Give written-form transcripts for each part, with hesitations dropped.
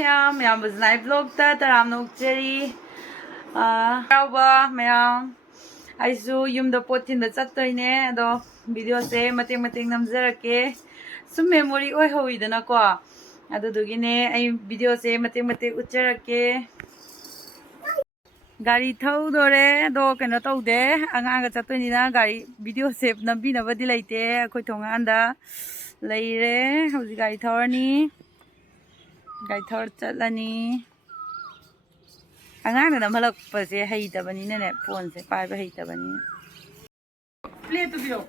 ꯃꯌꯥꯝ ꯕꯖꯅꯥꯏ ꯕ꯭ꯂꯣꯛꯇ ꯇꯔꯥꯝꯅ ꯑꯣꯛꯆꯔꯤ ꯍꯔꯥꯎꯕ ꯃꯌꯥꯝ ꯑꯩꯁꯨ ꯌꯨꯝꯗ ꯄꯣꯠ ꯊꯤꯟꯕ ꯆꯠꯇꯣꯏꯅꯦ ꯑꯗꯣ ꯚꯤꯗꯤꯑꯣꯁꯦ ꯃꯇꯦꯛ ꯅꯝꯖꯔꯛꯀꯦ ꯁꯨꯝ ꯃꯦꯃꯣꯔꯤ ꯑꯣꯏꯍꯧꯋꯤꯗꯅꯀꯣ ꯑꯗꯨꯗꯨꯒꯤꯅꯦ ꯑꯩ ꯚꯤꯗꯤꯑꯣꯁꯦ ꯃꯇꯦꯛ ꯎꯠꯆꯔꯛꯀꯦ ꯒꯥꯔꯤ ꯊꯧꯗꯣꯔꯦ ꯑꯗꯣ ꯀꯩꯅꯣ ꯇꯧꯗꯦ ꯑꯉꯥꯡꯒ ꯆꯠꯇꯣꯏꯅꯤꯅ ꯒꯥꯔꯤ ꯚꯤꯗꯤꯑꯣꯁꯦ ꯅꯝꯕꯤꯅꯕꯗꯤ ꯂꯩꯇꯦ ꯑꯩꯈꯣꯏ ꯊꯣꯡꯒꯥꯟꯗ ꯂꯩꯔꯦ ꯍꯧꯖꯤꯛ ꯒꯥꯔꯤ ꯊꯧꯔꯅꯤ ꯒꯥꯔꯤ ꯊꯧꯔ ꯆꯠꯂꯅꯤ ꯑꯉꯥꯡꯅ ꯅꯝꯍꯜꯂꯛꯄꯁꯦ ꯍꯩꯇꯕꯅꯤꯅꯅꯦ ꯐꯣꯟꯁꯦ ꯄꯥꯏꯕ ꯍꯩꯇꯕꯅꯤꯅ ꯄ꯭ꯂꯦꯠꯇꯨ ꯄꯤꯔꯛꯑꯣ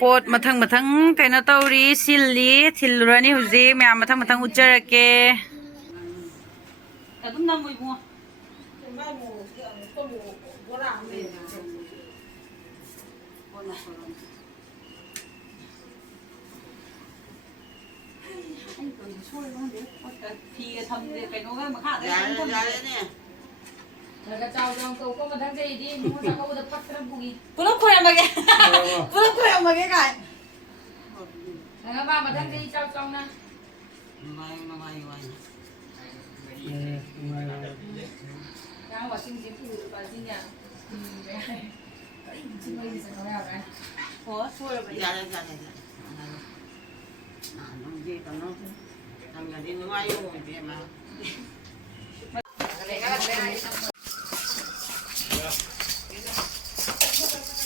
ꯄꯣꯠ ꯃꯊꯪ ꯀꯩꯅꯣ ꯇꯧꯔꯤ ꯊꯤꯜꯂꯨꯔꯅꯤ ꯍꯧꯖꯤꯛ ꯃꯌꯥꯝ ꯃꯊꯪ ꯎꯠꯆꯔꯛꯀꯦ ꯑꯗꯨꯝ ꯅꯝꯃꯨ ꯏꯕꯨꯡꯉꯣ ꯐꯤꯒ ꯊꯝꯗꯦ ꯀꯩꯅꯣꯒ ꯃꯈꯥꯗ ꯌꯥꯔꯦꯅꯦ ꯄꯨꯂꯞ ꯈꯣꯏꯔꯝꯃꯒꯦ ꯀꯥꯏ ꯃꯊꯪꯗꯩ ꯆꯥꯎ ꯆꯥꯎꯅ ꯋꯥꯁꯤꯡꯁꯦ ꯄꯨꯔꯕꯁꯤꯅꯦ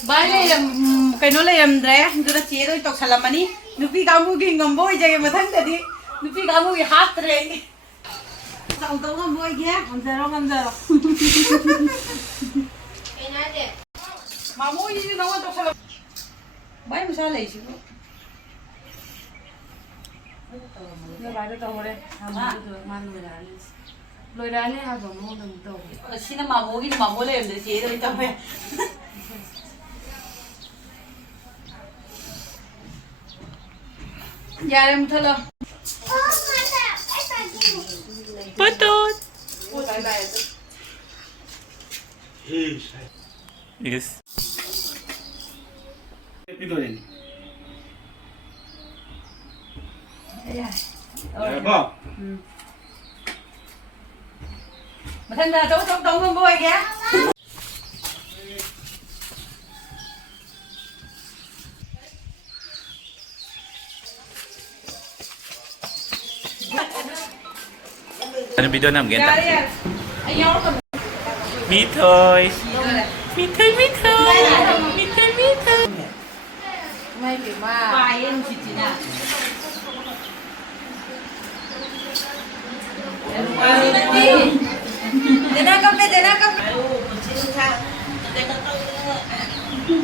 ꯚꯥꯏ ꯀꯩꯅꯣ ꯂꯩꯔꯝꯗ꯭ꯔꯦ ꯑꯗꯨꯅ ꯆꯦꯗ ꯑꯣꯏꯅ ꯇꯧꯁꯜꯂꯝꯃꯅꯤ ꯅꯨꯄꯤ ꯀꯥꯡꯕꯨꯒꯤ ꯉꯝꯕ ꯑꯣꯏꯖꯒꯦ ꯃꯊꯪꯗꯗꯤ ꯅꯨꯄꯤ ꯀꯥꯡꯕꯨꯒꯤ ꯍꯥꯞꯇ꯭ꯔꯦ ꯇꯧ ꯉꯝꯕ ꯑꯣꯏꯒꯦ ꯉꯝꯖꯔꯣ ꯃꯥꯃꯣꯒꯤꯁꯨ ꯅꯉꯣꯟꯗ ꯇꯧꯁꯜꯂꯝ ꯚꯥꯏ ꯃꯁꯥ ꯂꯩꯁꯤꯕꯨ ꯂꯣꯏꯔꯛꯑꯅꯤ ꯍꯥꯏꯕ ꯃꯉꯣꯟꯗ ꯑꯃꯨꯛ ꯇꯧꯕ ꯁꯤꯅ ꯃꯥꯃꯣꯒꯤꯗꯤ ꯃꯥꯃꯣ ꯂꯩꯔꯝꯗ꯭ꯔꯦ ꯆꯦꯗ ꯑꯣꯏꯅ ꯇꯧꯋꯦ यार मुठला पटोट Yes. Pidorin. Mathang na tong ng boy kaya. Ano video nam genta? Ayaw ko. Mitoy. May bima. Payen si Tina. Dena kape.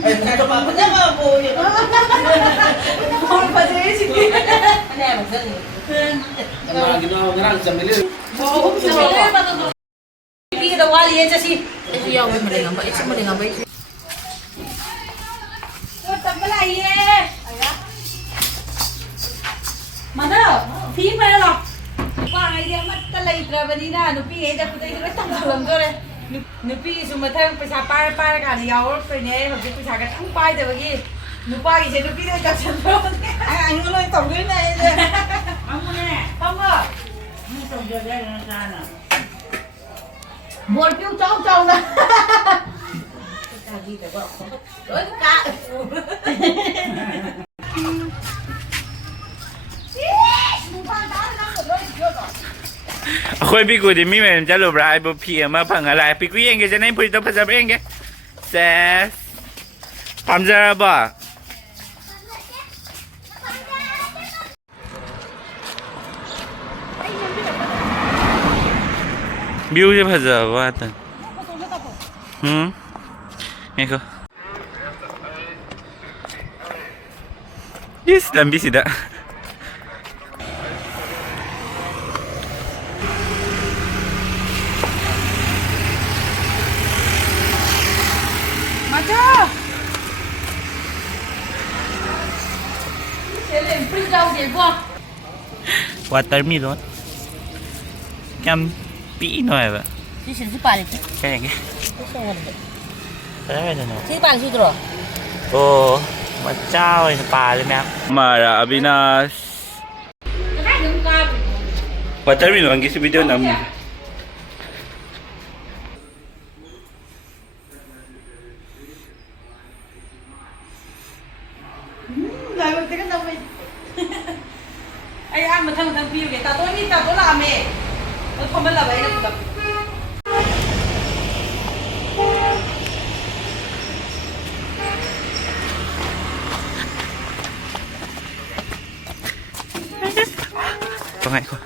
Ano pa po yun? Ano pa sa'yo si Tina? Ano yan, magdali? Ano ginawa nga lang sa milir? Oo, sa milir. Hindi ka daw wali yan siya si... Ito yaw, malingambay. Mana? Phim này rồi. Vài đi mất ta lấy ra bên đi na, nupi ấy ra bên đây nó tăng lắm rồi đấy. Nupi dùng mà thêm पैसा पार cả thì giàu lắm rồi nè, hoặc पैसा cái thằng par được cái. Nupa cái gì nupi đây chặt chân luôn. Anh nói tổng cái này rồi. Không nè. Không à. Không tổng giờ đây nó ra nè. Buồn kêu cháu nè. Cái gì phải gọi không? Đối cả. Khôi bị cùi thì mi mày cho lụp lại bộ phim mà phẳng lại bị quý anh cái cho nên phải tao phải làm anh cái sẽ làm ra bà view chứ phải giờ quá tận nghe không yes làm gì đó 맞아. 얘는 프리자우 예뻐. watermelon cam pí nói vậy Chị xin chị bà đi. cái này cái Chị cái này nó bà chị rồi. โอ้มาเจ้าไอ้ปลาเลยแม่มาละอบินาสว่าจะมีหนังกี่สิบวิดีโอนั้นai ăn mà thằng phiêu cái tao tôi đi tao tôi làm mẹ tôi không biết là vậy đâu tập có ngay không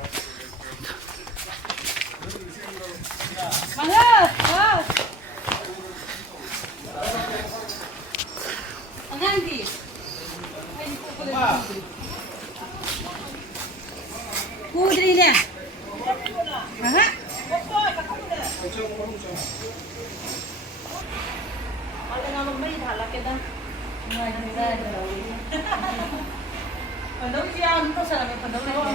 bằng ơi bằng ăn gì cu đi nè hả phần đấu chưa ăn có sợ là phần đấu này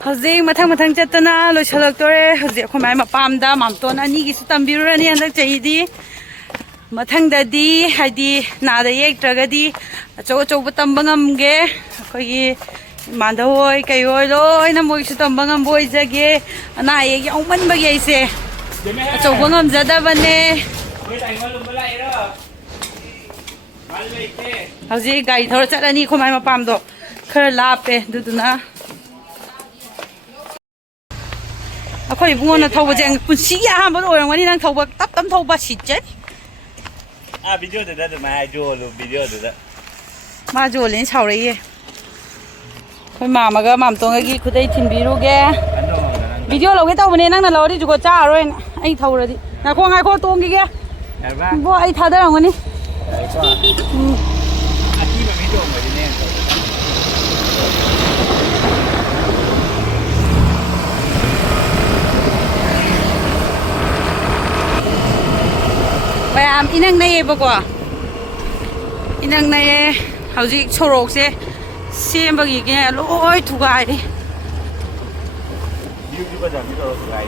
How's mathang chatana lo chalak tore how's khomai mapam da mam ton ani gi sutam birani andak chaidi mathang da di hadi na da yek traga di acho acho batam bangam ge khoi gi manda hoi kai hoi loi na moi sutam bangam boi jage ana yek yong man ba ge se acho bangam jada bane how's gai thor chatani khomai mapam do khar la pe duduna akhoi bungon na thoba jeng punsi ya ha ba orang wani nang thoba tap tam thoba sitje video de da ma jo lo video de da ma jo len chau rei ye khoi ma ma ga mam tong gi khudai thin biru ge video lo ge taw bane nang na lo ri ju ko cha roi ai thau ra di na kho ngai kho tong gi ge bo ai tha da rang wani aki ma mi jo ma di ne bayam inang nay ba ko inang nay hauji chorok se sem ba gi ge loi thugai ri YouTube ba jam mi to thugai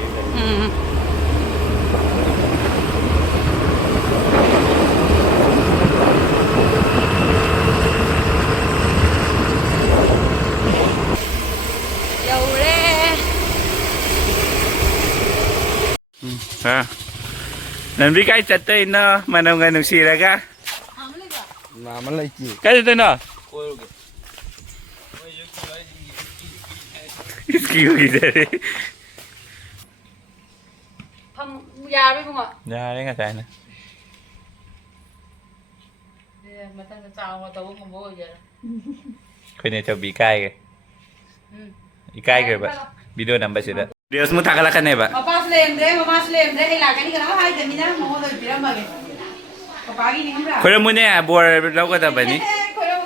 dầu re ha nan bi kai chat tay na manam ga nung sira ga màมันเลยจี kai tay na iski ko gidare thăm ya với không ạ ya đấy nga tay na mà thằng chào mà tao không bố giờ ko ne to bi kai ga ikai ga ba video number sida Dios mo takala ka ne ba mama slem dre ai là cái này nó hay thì mình đang mua rồi bị đâu mà papa cái này không ra ko ra mo ne bor law ka ta ba ni khôi đâu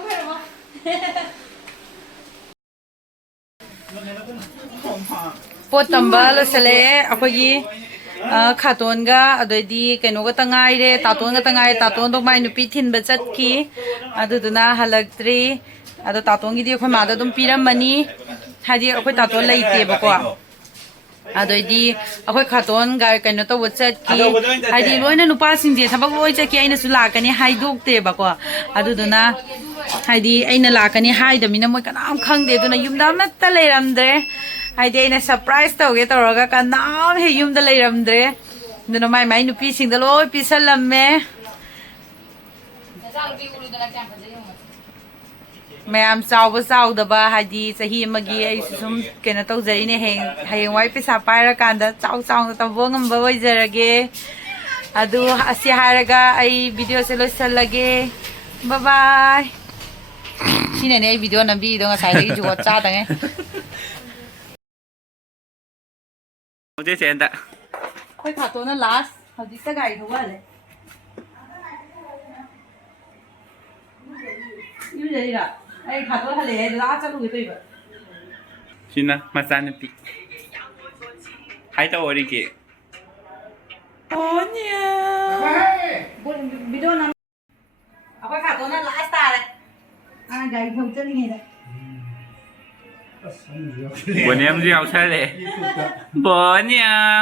pot tamba lo sele akhoi khaton ga adoi kaino ga tangai re taton do mai nupi thin ba chat ki aduduna halaktri ado taton gi di akhoi ma da dum piram mani haji akhoi taton leite ba ko adoi akhoi khaton ga kaino to ba chat ki haji loina nupa sing je thabak loi cha ki aina su la kani haidok te ba ko aduduna haidi aina la kani haidamina moi kanam khangde duna yumdam na ta leiramdre haidi aina surprise tawge tawraga kanam he yumda leiramdre duna mai nupi sing da loi pisalamme mayam chau da ba haidi sahi magi ai sum kena tau jai ne heng wai pisa paira kanda chau ta bongam ba wai jarage adu asi haraga ai video se lo salage bye bye sini ne video nambi do nga sai de ju cha ta nge je chen da khoi kha to na last hadi ta gai tho ba le yu je ra ai kha to hale la cha lu ge toi ba sina masan pi hai to ori ke oh nya video nam khoi kha to ꯇꯥꯗꯧꯅ ꯂꯥꯁ ꯇꯥꯔꯦ ꯒꯥꯔꯤ ꯊꯧ ꯆꯠꯂꯤꯉꯩꯗ ꯕꯣꯅꯤꯌꯝꯁꯨ ꯌꯥꯎꯁꯜꯂꯦ ꯕꯣꯅꯤꯌꯝ